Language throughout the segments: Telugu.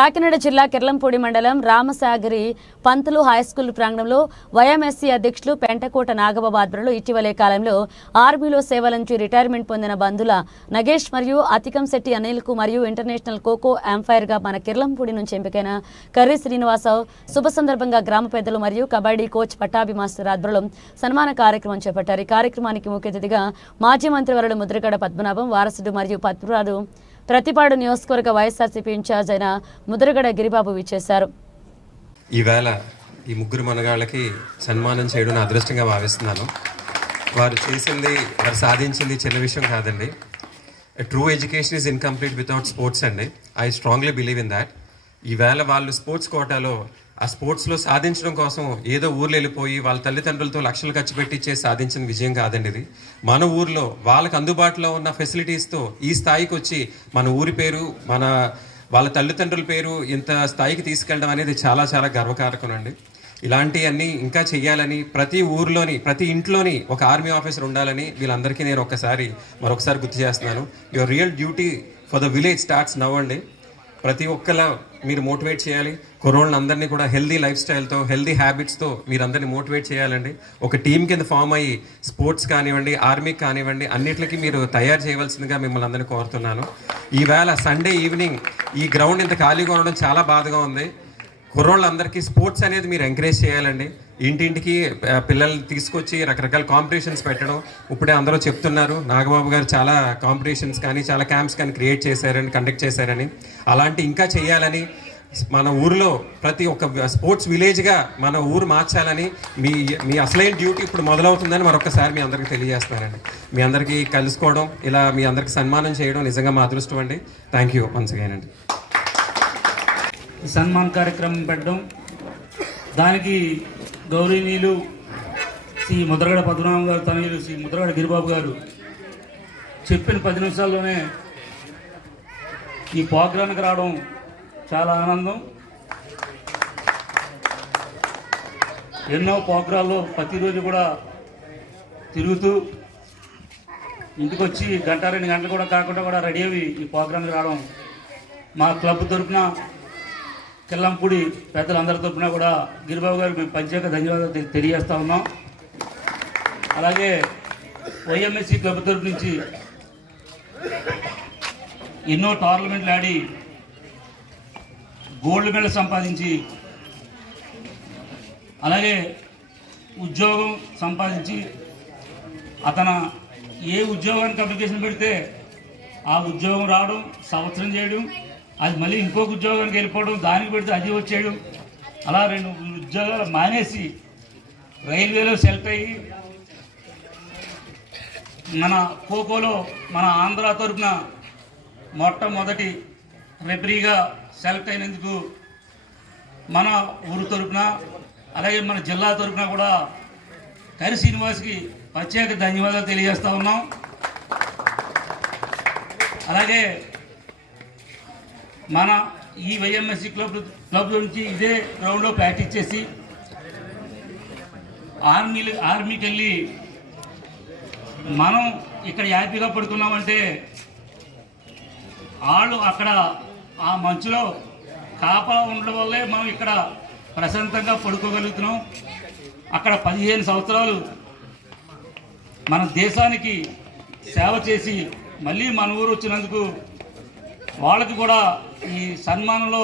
కాకినాడ జిల్లా కిర్లంపూడి మండలం రామసాగరి పంతులు హైస్కూల్ ప్రాంగణంలో వైఎంఎస్సీ అధ్యక్షులు పెంటకోట నాగబాబు ఆధ్వర్యంలో ఇటీవలే కాలంలో ఆర్మీలో సేవల నుంచి రిటైర్మెంట్ పొందిన బంధుల నగేష్ మరియు అతికంశెట్టి అనిల్కు మరియు ఇంటర్నేషనల్ ఖోఖో ఎంపైర్గా మన కిర్లంపూడి నుంచి ఎంపికైన కర్రీ శ్రీనివాసరావు శుభ సందర్భంగా గ్రామ పెద్దలు మరియు కబడ్డీ కోచ్ పట్టాభి మాస్టర్ ఆధ్వర్యంలో సన్మాన కార్యక్రమం చేపట్టారు. ఈ కార్యక్రమానికి ముఖ్య అతిథిగా మాజీ మంత్రివర్యులు ముద్రగడ పద్మనాభం వారసుడు మరియు పద్మరాజు ప్రతిపాడు నియోజకవర్గ వైఎస్ఆర్సీపీ ఇన్ఛార్జ్ అయిన ముద్రగడ గిరిబాబు విచ్చేశారు. ఈవేళ ఈ ముగ్గురు మనగాళ్ళకి సన్మానం చేయడం నా అదృష్టంగా భావిస్తున్నాను. వారు చేసింది, వారు సాధించింది చిన్న విషయం కాదండి. True education is incomplete without sports అండి. I strongly believe in that. ఈవేళ వాళ్ళు స్పోర్ట్స్ కోటాలో ఆ స్పోర్ట్స్లో సాధించడం కోసం ఏదో ఊర్లో వెళ్ళిపోయి వాళ్ళ తల్లిదండ్రులతో లక్షలు ఖర్చు పెట్టి చేసి సాధించిన విజయం కాదండి ఇది. మన ఊర్లో వాళ్ళకి అందుబాటులో ఉన్న ఫెసిలిటీస్తో ఈ స్థాయికి వచ్చి మన ఊరి పేరు, వాళ్ళ తల్లిదండ్రుల పేరు ఇంత స్థాయికి తీసుకెళ్ళడం అనేది చాలా చాలా గర్వకారకం అండి. ఇలాంటివన్నీ ఇంకా చెయ్యాలని, ప్రతి ఊర్లోని ప్రతి ఇంట్లోని ఒక ఆర్మీ ఆఫీసర్ ఉండాలని వీళ్ళందరికీ నేను మరొకసారి గుర్తు చేస్తున్నాను. Your real duty for the village starts now అండి. ప్రతి ఒక్కలా మీరు మోటివేట్ చేయాలి. కుర్రోళ్ళందరినీ కూడా హెల్దీ లైఫ్ స్టైల్తో, హెల్దీ హ్యాబిట్స్తో మీరందరినీ మోటివేట్ చేయాలండి. ఒక టీం కింద ఫామ్ అయ్యి స్పోర్ట్స్ కానివ్వండి, ఆర్మీకి కానివ్వండి, అన్నిటికీ మీరు తయారు చేయవలసిందిగా మిమ్మల్ని అందరినీ కోరుతున్నాను. ఈవేళ సండే ఈవినింగ్ ఈ గ్రౌండ్ ఇంత ఖాళీగా ఉండడం చాలా బాధగా ఉంది. కుర్రోళ్ళందరికీ స్పోర్ట్స్ అనేది మీరు ఎంకరేజ్ చేయాలండి. ఇంటింటికి పిల్లల్ని తీసుకొచ్చి రకరకాల కాంపిటీషన్స్ పెట్టడం. ఇప్పుడే అందరూ చెప్తున్నారు, నాగబాబు గారు చాలా కాంపిటీషన్స్ కానీ చాలా క్యాంప్స్ కానీ కండక్ట్ చేశారని. అలాంటి ఇంకా చేయాలని, మన ఊరిలో ప్రతి ఒక్క స్పోర్ట్స్ విలేజ్గా మన ఊరు మార్చాలని మీ అసలైన డ్యూటీ ఇప్పుడు మొదలవుతుందని మరొకసారి మీ అందరికీ తెలియజేస్తున్నానండి. మీ అందరికీ కలుసుకోవడం, ఇలా మీ అందరికీ సన్మానం చేయడం నిజంగా మా అదృష్టం అండి. థ్యాంక్ యూ వన్స్ అగైన్ అండి. సన్మాన్ కార్యక్రమం పెట్టడం, దానికి గౌరవనీయులు శ్రీ ముద్రగడ పద్మనాభం గారు, తనయులు శ్రీ ముద్రగడ గిరిబాబు గారు చెప్పిన 10 నిమిషాల్లోనే ఈ ప్రోగ్రాంకి రావడం చాలా ఆనందం. ఎన్నో ప్రోగ్రాల్లో ప్రతిరోజు కూడా తిరుగుతూ ఇంటికి వచ్చి 1-2 గంటలు కూడా కాకుండా కూడా రెడీ అయ్యి ఈ ప్రోగ్రాంకి రావడం మా క్లబ్ తరఫున, కిర్లంపూడి పెద్దలందరి తరఫున కూడా గిరిబాబు గారు మేము ప్రత్యేక ధన్యవాదాలు తెలియజేస్తా ఉన్నాం. అలాగే వైఎంఎస్సీ క్లబ్ తరఫు నుంచి ఎన్నో టోర్నమెంట్లు ఆడి గోల్డ్ మెడల్ సంపాదించి, అలాగే ఉద్యోగం సంపాదించి, అతను ఏ ఉద్యోగానికి అప్లికేషన్ పెడితే ఆ ఉద్యోగం రావడం, సంవత్సరం చేయడం, అది మళ్ళీ ఇంకొక ఉద్యోగానికి వెళ్ళిపోవడం, దానికి పెడితే అది వచ్చేయడం, అలా 2 ఉద్యోగాలు మానేసి రైల్వేలో సెలెక్ట్ అయ్యి మన ఖోఖోలో మన ఆంధ్ర తరఫున మొట్టమొదటి రెఫరీగా సెలెక్ట్ అయినందుకు మన ఊరు తరఫున, అలాగే మన జిల్లా తరఫున కూడా కర్రీ శ్రీనివాస్కి ప్రత్యేక ధన్యవాదాలు తెలియజేస్తూ ఉన్నాం. అలాగే మన ఈ వైఎంఎస్సీ క్లబ్ నుంచి ఇదే గ్రౌండ్లో ప్రాక్టీస్ చేసి ఆర్మీకి వెళ్ళి మనం ఇక్కడ హ్యాపీగా పడుకున్నామంటే వాళ్ళు అక్కడ ఆ మంచులో కాపలా ఉండడం వల్లే మనం ఇక్కడ ప్రశాంతంగా పడుకోగలుగుతున్నాం. అక్కడ 15 సంవత్సరాలు మన దేశానికి సేవ చేసి మళ్ళీ మన ఊరు వచ్చినందుకు వాళ్ళకి కూడా ఈ సన్మానంలో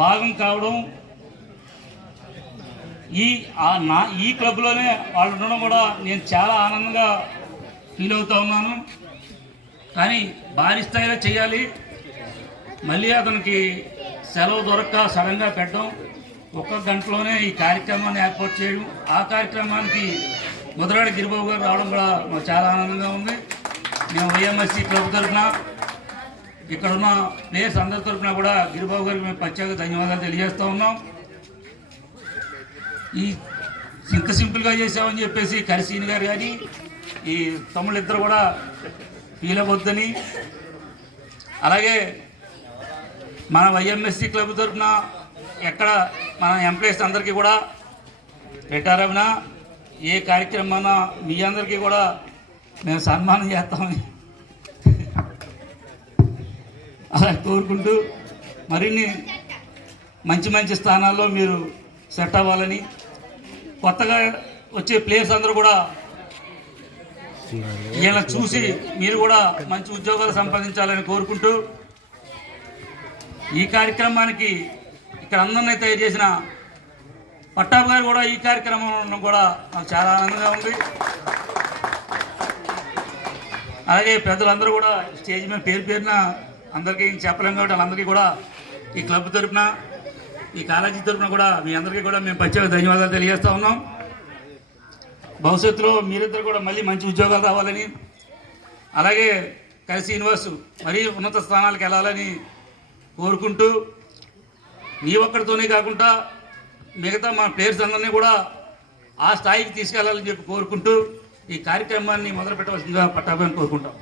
భాగం కావడం, ఈ క్లబ్లోనే వాళ్ళు ఉండడం కూడా నేను చాలా ఆనందంగా ఫీల్ అవుతూ ఉన్నాను. కానీ భారీ స్థాయిలో చేయాలి. మళ్ళీ అతనికి సెలవు దొరక్క సడన్గా పెట్టడం, 1 గంటలోనే ఈ కార్యక్రమాన్ని ఏర్పాటు చేయడం, ఆ కార్యక్రమానికి ముద్రగడ గిరిబాబు గారు రావడం కూడా మాకు చాలా ఆనందంగా ఉంది. మేము వైఎంఎస్సీ క్లబ్ తరఫున, ఇక్కడున్న ప్లేయర్స్ అందరి తరఫున కూడా గిరిబాబు గారికి మేము ప్రత్యేక ధన్యవాదాలు తెలియజేస్తూ ఉన్నాం. ఇంత సింపుల్గా చేసామని చెప్పేసి కరిసీని గారు కానీ ఈ తమ్ముళ్ళిద్దరు కూడా ఫీల్ అవ్వద్దని, అలాగే మన వైఎంఎస్సీ క్లబ్ తరఫున ఎక్కడ మన ఎంప్లాయీస్ అందరికీ కూడా రిటైర్ అయినా ఏ కార్యక్రమమైనా మీ అందరికీ కూడా మేము సన్మానం చేస్తామని అలా కోరుకుంటూ మరిన్ని మంచి మంచి స్థానాల్లో మీరు సెట్ అవ్వాలని, కొత్తగా వచ్చే ప్లేయర్స్ అందరూ కూడా వీళ్ళని చూసి మీరు కూడా మంచి ఉద్యోగాలు సంపాదించాలని కోరుకుంటూ, ఈ కార్యక్రమానికి ఇక్కడ అందరినీ తయారు చేసిన పట్టాభి గారు కూడా ఈ కార్యక్రమంలో కూడా నాకు చాలా ఆనందంగా ఉంది. అలాగే పెద్దలందరూ కూడా స్టేజ్ మీద పేరు పేరున అందరికీ చెప్పలేం కాబట్టి వాళ్ళందరికీ కూడా ఈ క్లబ్ తరఫున, ఈ కాలేజీ తరఫున కూడా మీ అందరికీ కూడా మేము ప్రత్యేక ధన్యవాదాలు తెలియజేస్తా ఉన్నాం. భవిష్యత్తులో మీరిద్దరు కూడా మళ్ళీ మంచి ఉద్యోగాలు రావాలని, అలాగే కలిసి యూనివర్స్ మరీ ఉన్నత స్థానాలకు వెళ్ళాలని కోరుకుంటూ, నీ ఒక్కడితోనే కాకుండా మిగతా మా ప్లేయర్స్ అందరినీ కూడా ఆ స్థాయికి తీసుకెళ్లాలని చెప్పి కోరుకుంటూ ఈ కార్యక్రమాన్ని మొదలు పెట్టవలసిందిగా పట్టాభి కోరుకుంటాం.